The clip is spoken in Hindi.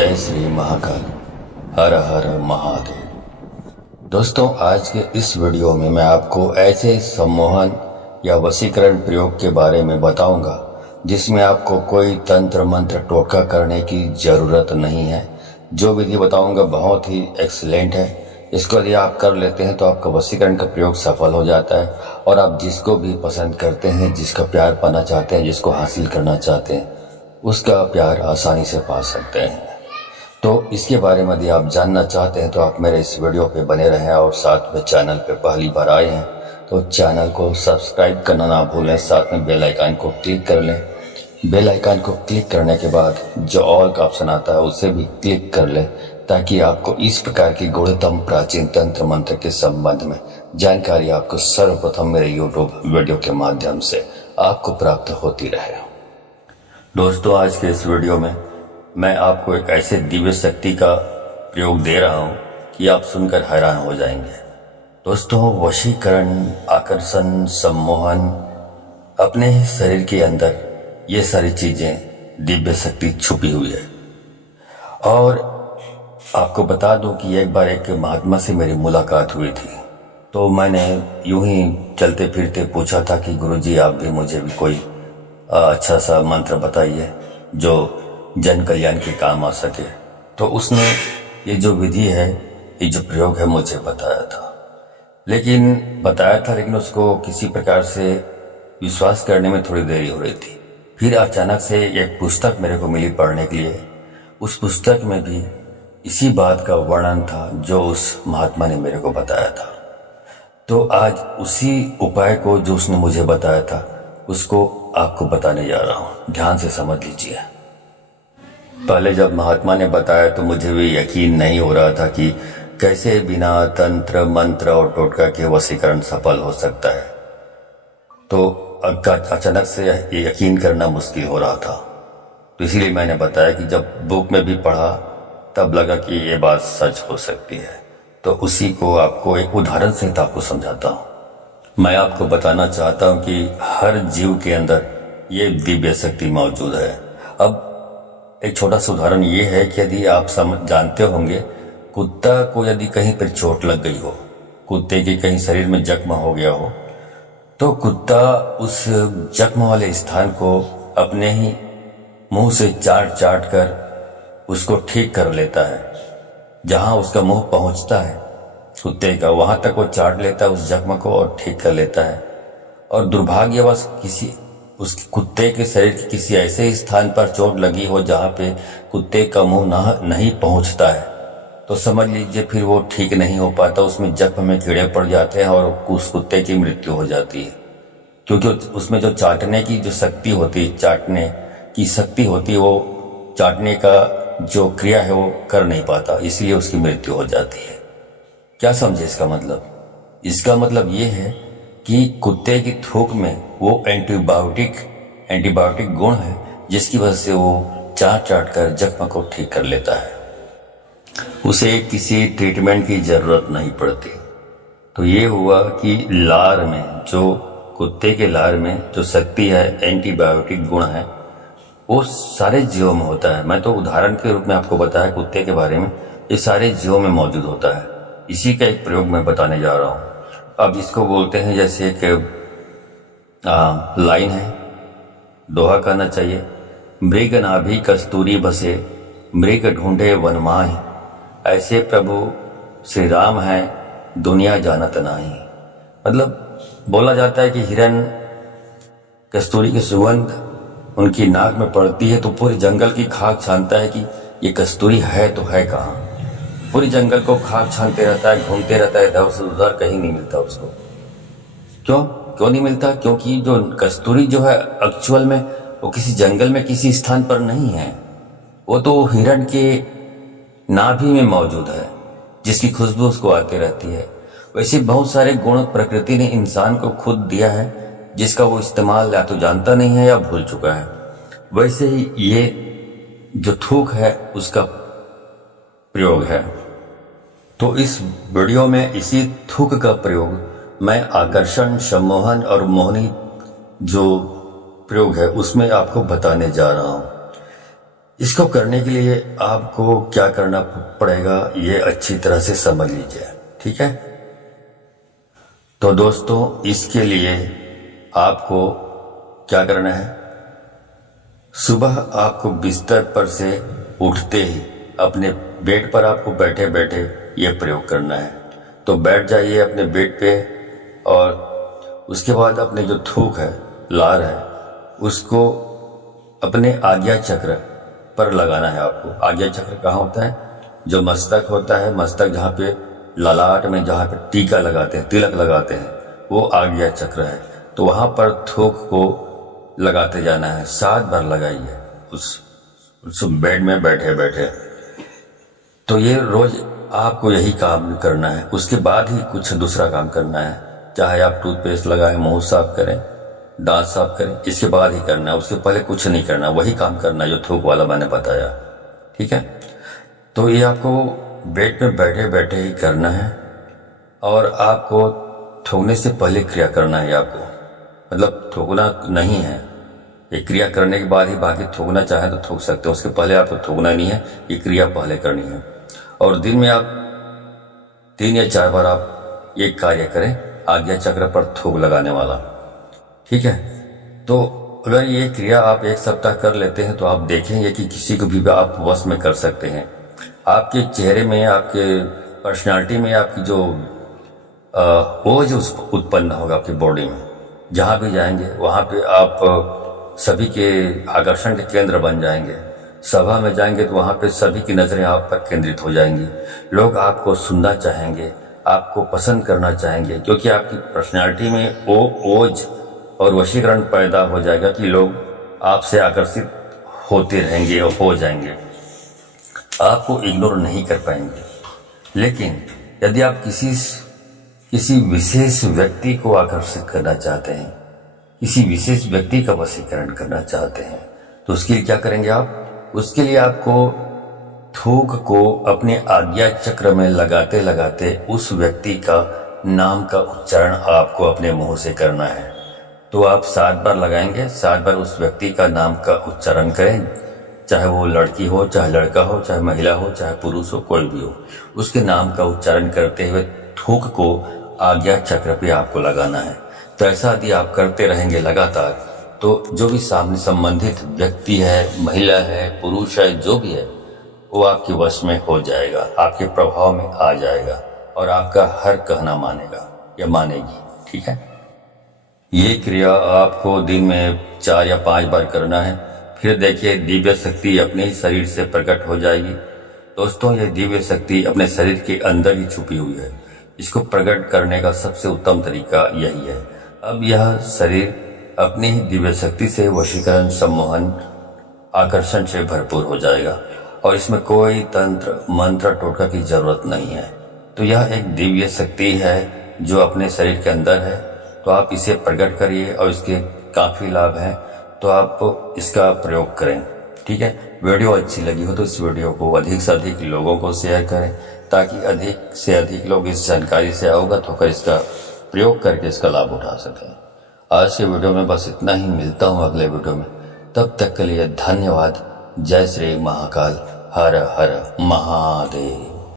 जय श्री महाकाल। हर हर महादेव। दोस्तों, आज के इस वीडियो में मैं आपको ऐसे सम्मोहन या वशीकरण प्रयोग के बारे में बताऊंगा जिसमें आपको कोई तंत्र मंत्र टोटका करने की ज़रूरत नहीं है। जो विधि बताऊंगा बहुत ही एक्सीलेंट है। इसको यदि आप कर लेते हैं तो आपका वशीकरण का प्रयोग सफल हो जाता है और आप जिसको भी पसंद करते हैं, जिसका प्यार पाना चाहते हैं, जिसको हासिल करना चाहते हैं, उसका प्यार आसानी से पा सकते हैं। तो इसके बारे में यदि आप जानना चाहते हैं तो आप मेरे इस वीडियो पे बने रहें और साथ में चैनल पे पहली बार आए हैं तो चैनल को सब्सक्राइब करना ना भूलें, साथ में बेल आइकन को क्लिक कर लें। बेल आइकन को क्लिक करने के बाद जो ऑल का ऑप्शन आता है उसे भी क्लिक कर लें ताकि आपको इस प्रकार की गूढ़तम प्राचीन तंत्र मंत्र के संबंध में जानकारी आपको सर्वप्रथम मेरे यूट्यूब वीडियो के माध्यम से आपको प्राप्त होती रहे। दोस्तों, आज के इस वीडियो में मैं आपको एक ऐसे दिव्य शक्ति का प्रयोग दे रहा हूं कि आप सुनकर हैरान हो जाएंगे। दोस्तों, वशीकरण, आकर्षण, सम्मोहन, अपने शरीर के अंदर ये सारी चीजें दिव्य शक्ति छुपी हुई है। और आपको बता दूं कि एक बार एक महात्मा से मेरी मुलाकात हुई थी, तो मैंने यूं ही चलते फिरते पूछा था कि गुरुजी, आप भी मुझे भी कोई अच्छा सा मंत्र बताइए जो जन कल्याण के काम आ सके। तो उसने ये जो विधि है, ये जो प्रयोग है, मुझे बताया था लेकिन उसको किसी प्रकार से विश्वास करने में थोड़ी देरी हो रही थी। फिर अचानक से एक पुस्तक मेरे को मिली पढ़ने के लिए। उस पुस्तक में भी इसी बात का वर्णन था जो उस महात्मा ने मेरे को बताया था। तो आज उसी उपाय को जो उसने मुझे बताया था उसको आपको बताने जा रहा हूं। ध्यान से समझ लीजिए। पहले जब महात्मा ने बताया तो मुझे भी यकीन नहीं हो रहा था कि कैसे बिना तंत्र मंत्र और टोटका के वशीकरण सफल हो सकता है। तो अचानक से यकीन करना मुश्किल हो रहा था। तो इसीलिए मैंने बताया कि जब बुक में भी पढ़ा तब लगा कि ये बात सच हो सकती है। तो उसी को आपको एक उदाहरण सहित आपको समझाता हूँ। मैं आपको बताना चाहता हूँ कि हर जीव के अंदर ये दिव्य शक्ति मौजूद है। अब एक छोटा सा उदाहरण ये है कि यदि आप जानते होंगे, कुत्ता को यदि कहीं पर चोट लग गई हो, कुत्ते के कहीं शरीर में जख्म हो गया हो, तो कुत्ता उस जख्म वाले स्थान को अपने ही मुंह से चाट चाट कर उसको ठीक कर लेता है। जहां उसका मुंह पहुंचता है कुत्ते का, वहां तक वो चाट लेता है उस जख्म को और ठीक कर लेता है। और दुर्भाग्यवश उस कुत्ते के शरीर के किसी ऐसे स्थान पर चोट लगी हो जहां पे कुत्ते का मुंह नहीं पहुंचता है, तो समझ लीजिए फिर वो ठीक नहीं हो पाता। उसमें जख्म में कीड़े पड़ जाते हैं और उस कुत्ते की मृत्यु हो जाती है, क्योंकि उसमें जो चाटने की जो शक्ति होती है, चाटने की शक्ति होती है, वो चाटने का जो क्रिया है वो कर नहीं पाता, इसलिए उसकी मृत्यु हो जाती है। क्या समझे इसका मतलब? इसका मतलब ये है कि कुत्ते की थूक में वो एंटीबायोटिक गुण है जिसकी वजह से वो चाट चाट कर जख्म को ठीक कर लेता है। उसे किसी ट्रीटमेंट की जरूरत नहीं पड़ती। तो ये हुआ कि लार में, जो कुत्ते के लार में जो शक्ति है, एंटीबायोटिक गुण है, वो सारे जीवों में होता है। मैं तो उदाहरण के रूप में आपको बताया कुत्ते के बारे में, ये सारे जीवों में मौजूद होता है। इसी का एक प्रयोग मैं बताने जा रहा हूँ। अब इसको बोलते हैं, जैसे एक लाइन है, दोहा कहना चाहिए, मृग नाभि कस्तूरी बसे, मृग ढूंढे वन माही, ऐसे प्रभु श्री राम है दुनिया जानत नाही। मतलब बोला जाता है कि हिरन कस्तूरी की सुगंध उनकी नाक में पड़ती है तो पूरे जंगल की खाक छानता है कि ये कस्तूरी है तो है कहाँ। पूरे जंगल को खाक छानते रहता है, घूमते रहता है, इधर से उधर, कहीं नहीं मिलता उसको। क्यों नहीं मिलता? क्योंकि जो कस्तूरी जो है एक्चुअल में वो किसी जंगल में किसी स्थान पर नहीं है, वो तो हिरण के नाभि में मौजूद है जिसकी खुशबू उसको आती रहती है। वैसे बहुत सारे गुण प्रकृति ने इंसान को खुद दिया है जिसका वो इस्तेमाल या तो जानता नहीं है या भूल चुका है। वैसे ही ये जो थूक है उसका प्रयोग है। तो इस वीडियो में इसी थूक का प्रयोग मैं आकर्षण, सम्मोहन और मोहनी जो प्रयोग है उसमें आपको बताने जा रहा हूं। इसको करने के लिए आपको क्या करना पड़ेगा ये अच्छी तरह से समझ लीजिए, ठीक है। तो दोस्तों, इसके लिए आपको क्या करना है, सुबह आपको बिस्तर पर से उठते ही अपने बेड पर आपको बैठे बैठे ये प्रयोग करना है। तो बैठ जाइए अपने बेड पे और उसके बाद अपने जो थूक है, लार है, उसको अपने आज्ञा चक्र पर लगाना है आपको। आज्ञा चक्र कहाँ होता है, जो मस्तक होता है, मस्तक जहाँ पे ललाट में जहाँ पे टीका लगाते हैं, तिलक लगाते हैं, वो आज्ञा चक्र है। तो वहाँ पर थूक को लगाते जाना है, 7 बार लगाइए उस बेड में बैठे बैठे। तो ये रोज आपको यही काम करना है। उसके बाद ही कुछ दूसरा काम करना है, चाहे आप टूथपेस्ट लगाएं, मुंह साफ करें, दांत साफ करें, इसके बाद ही करना है। उसके पहले कुछ नहीं करना, वही काम करना है जो थूक वाला मैंने बताया, ठीक है। तो ये आपको बेड में बैठे बैठे ही करना है और आपको थूकने से पहले क्रिया करना है आपको, मतलब थूकना नहीं है। ये क्रिया करने के बाद ही बाकी थूकना चाहे तो थूक सकते हो, उसके पहले आपको थूकना नहीं है, ये क्रिया पहले करनी है। और दिन में आप 3 या 4 बार आप ये कार्य करें, आज्ञा चक्र पर थूक लगाने वाला, ठीक है। तो अगर ये क्रिया आप 1 सप्ताह कर लेते हैं तो आप देखेंगे कि किसी को भी आप वश में कर सकते हैं। आपके चेहरे में, आपके पर्सनालिटी में आपकी जो ओज उत्पन्न होगा आपकी बॉडी में, जहाँ भी जाएंगे वहाँ पे आप सभी के आकर्षण के केंद्र बन जाएंगे। सभा में जाएंगे तो वहाँ पे सभी की नज़रें आप पर केंद्रित हो जाएंगी। लोग आपको सुनना चाहेंगे, आपको पसंद करना चाहेंगे, क्योंकि आपकी पर्सनालिटी में वो ओज और वशीकरण पैदा हो जाएगा कि लोग आपसे आकर्षित होते रहेंगे और हो जाएंगे, आपको इग्नोर नहीं कर पाएंगे। लेकिन यदि आप किसी विशेष व्यक्ति को आकर्षित करना चाहते हैं, किसी विशेष व्यक्ति का वशीकरण करना चाहते हैं, तो उसके लिए क्या करेंगे आप, उसके लिए आपको थूक को अपने आज्ञा चक्र में लगाते लगाते उस व्यक्ति का नाम का उच्चारण आपको अपने मुंह से करना है। तो आप 7 बार लगाएंगे, 7 बार उस व्यक्ति का नाम का उच्चारण करें, चाहे वो लड़की हो, चाहे लड़का हो, चाहे महिला हो, चाहे पुरुष हो, कोई भी हो, उसके नाम का उच्चारण करते हुए थूक को आज्ञा चक्र पे आपको लगाना है। तो ऐसा यदि आप करते रहेंगे लगातार, तो जो भी सामने संबंधित व्यक्ति है, महिला है, पुरुष है, जो भी है, वो आपके वश में हो जाएगा, आपके प्रभाव में आ जाएगा और आपका हर कहना मानेगा या मानेगी, ठीक है। ये क्रिया आपको दिन में 4 या 5 बार करना है। फिर देखिए दिव्य शक्ति अपने ही शरीर से प्रकट हो जाएगी। दोस्तों, ये दिव्य शक्ति अपने शरीर के अंदर ही छुपी हुई है। इसको प्रकट करने का सबसे उत्तम तरीका यही है। अब यह शरीर अपनी ही दिव्य शक्ति से वशीकरण, सम्मोहन, आकर्षण से भरपूर हो जाएगा और इसमें कोई तंत्र, मंत्र, टोटका की जरूरत नहीं है। तो यह एक दिव्य शक्ति है जो अपने शरीर के अंदर है। तो आप इसे प्रकट करिए और इसके काफी लाभ हैं, तो आप इसका प्रयोग करें, ठीक है। वीडियो अच्छी लगी हो तो इस वीडियो को अधिक से अधिक लोगों को शेयर करें, ताकि अधिक से अधिक लोग इस जानकारी से अवगत होकर इसका प्रयोग करके इसका लाभ उठा सकें। आज के वीडियो में बस इतना ही, मिलता हूँ अगले वीडियो में। तब तक के लिए धन्यवाद। जय श्री महाकाल। हर हर महादेव।